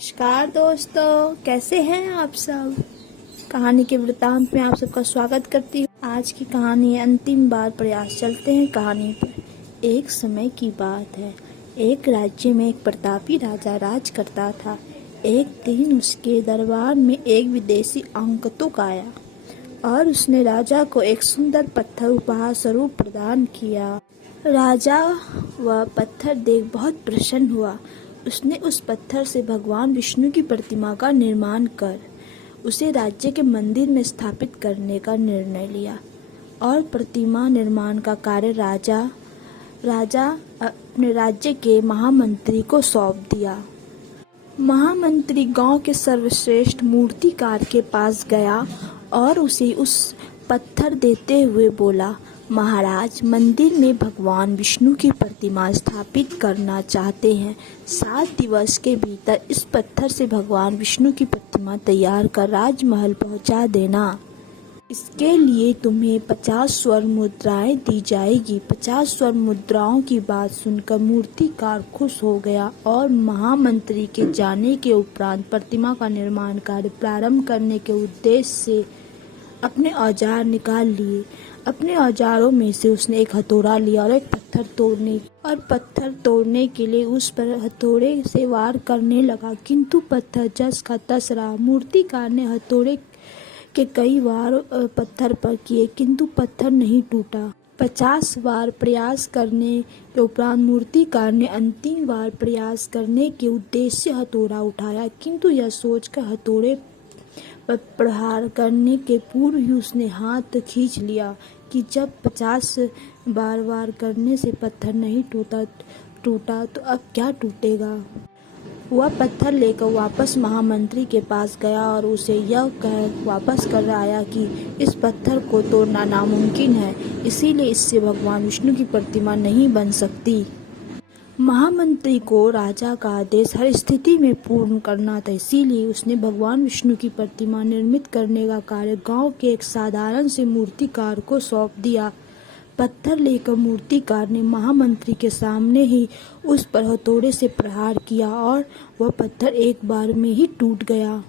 नमस्कार दोस्तों, कैसे हैं आप सब। कहानी के वृत्तांत में आप सबका स्वागत करती हूँ। आज की कहानी है अंतिम बार प्रयास। चलते हैं कहानी पर। एक समय की बात है। एक राज्य में एक प्रतापी राजा राज करता था। एक दिन उसके दरबार में एक विदेशी आगंतुक आया और उसने राजा को एक सुंदर पत्थर उपहार स्वरूप प्रदान किया। राजा वह पत्थर देख बहुत प्रसन्न हुआ। उसने उस पत्थर से भगवान विष्णु की प्रतिमा का निर्माण कर उसे राज्य के मंदिर में स्थापित करने का निर्णय लिया और प्रतिमा निर्माण का कार्य राजा अपने राज्य के महामंत्री को सौंप दिया। महामंत्री गांव के सर्वश्रेष्ठ मूर्तिकार के पास गया और उसे उस पत्थर देते हुए बोला, महाराज, मंदिर में भगवान विष्णु की प्रतिमा स्थापित करना चाहते हैं। 7 दिवस के भीतर इस पत्थर से भगवान विष्णु की प्रतिमा तैयार कर राजमहल पहुंचा देना। इसके लिए तुम्हें 50 स्वर्ण मुद्राएं दी जाएगी। 50 स्वर्ण मुद्राओं की बात सुनकर मूर्तिकार खुश हो गया और महामंत्री के जाने के उपरांत प्रतिमा का निर्माण कार्य प्रारंभ करने के उद्देश्य से अपने औजार निकाल लिए। अपने औजारों में से उसने एक हथौड़ा लिया और पत्थर तोड़ने के लिए उस पर हथौड़े से वार करने लगा, किंतु पत्थर जस का तस रहा। मूर्तिकार ने हथौड़े के कई वार पत्थर पर किए, किंतु पत्थर नहीं टूटा। 50 बार प्रयास करने के उपरांत मूर्तिकार ने अंतिम बार प्रयास करने के उद्देश्य से हथौड़ा उठाया, किंतु यह सोचकर हथौड़े पर प्रहार करने के पूर्व ही उसने हाथ खींच लिया कि जब 50 बार वार करने से पत्थर नहीं टूटा तो अब क्या टूटेगा। वह पत्थर लेकर वापस महामंत्री के पास गया और उसे यह कह वापस कर आया कि इस पत्थर को तोड़ना नामुमकिन है, इसीलिए इससे भगवान विष्णु की प्रतिमा नहीं बन सकती। महामंत्री को राजा का आदेश हर स्थिति में पूर्ण करना था, इसीलिए उसने भगवान विष्णु की प्रतिमा निर्मित करने का कार्य गांव के एक साधारण से मूर्तिकार को सौंप दिया। पत्थर लेकर मूर्तिकार ने महामंत्री के सामने ही उस पर हथौड़े से प्रहार किया और वह पत्थर एक बार में ही टूट गया।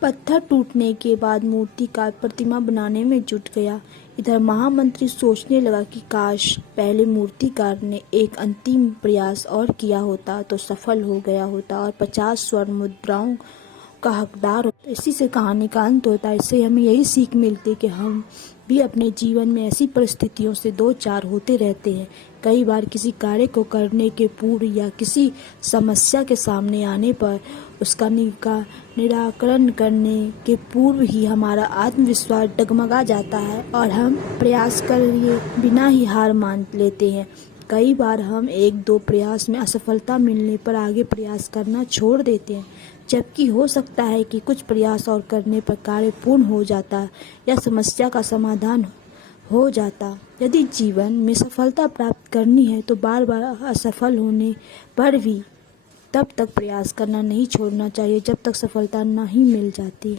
पत्थर टूटने के बाद मूर्तिकार प्रतिमा बनाने में जुट गया। इधर महामंत्री सोचने लगा कि काश पहले मूर्तिकार ने एक अंतिम प्रयास और किया होता तो सफल हो गया होता और 50 स्वर्ण मुद्राओं का हकदार होता। इसी से कहानी का अंत होता है। इससे हमें यही सीख मिलती है कि हम भी अपने जीवन में ऐसी परिस्थितियों से 2-4 होते रहते हैं। कई बार किसी कार्य को करने के पूर्व या किसी समस्या के सामने आने पर उसका निराकरण करने के पूर्व ही हमारा आत्मविश्वास डगमगा जाता है और हम प्रयास करे बिना ही हार मान लेते हैं। कई बार हम 1-2 प्रयास में असफलता मिलने पर आगे प्रयास करना छोड़ देते हैं, जबकि हो सकता है कि कुछ प्रयास और करने पर कार्य पूर्ण हो जाता या समस्या का समाधान हो जाता। यदि जीवन में सफलता प्राप्त करनी है तो बार बार असफल होने पर भी तब तक प्रयास करना नहीं छोड़ना चाहिए जब तक सफलता नहीं मिल जाती।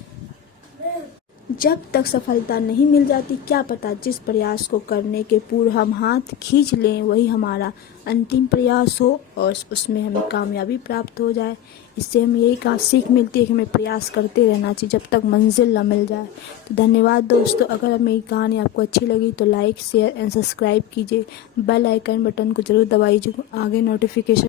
क्या पता जिस प्रयास को करने के पूर्व हम हाथ खींच लें वही हमारा अंतिम प्रयास हो और उसमें हमें कामयाबी प्राप्त हो जाए। इससे हमें यही सीख मिलती है कि हमें प्रयास करते रहना चाहिए जब तक मंजिल न मिल जाए। तो धन्यवाद दोस्तों। अगर मेरी कहानी आपको अच्छी लगी तो लाइक, शेयर एंड सब्सक्राइब कीजिए। बेल आइकन बटन को जरूर दबाइए आगे नोटिफिकेशन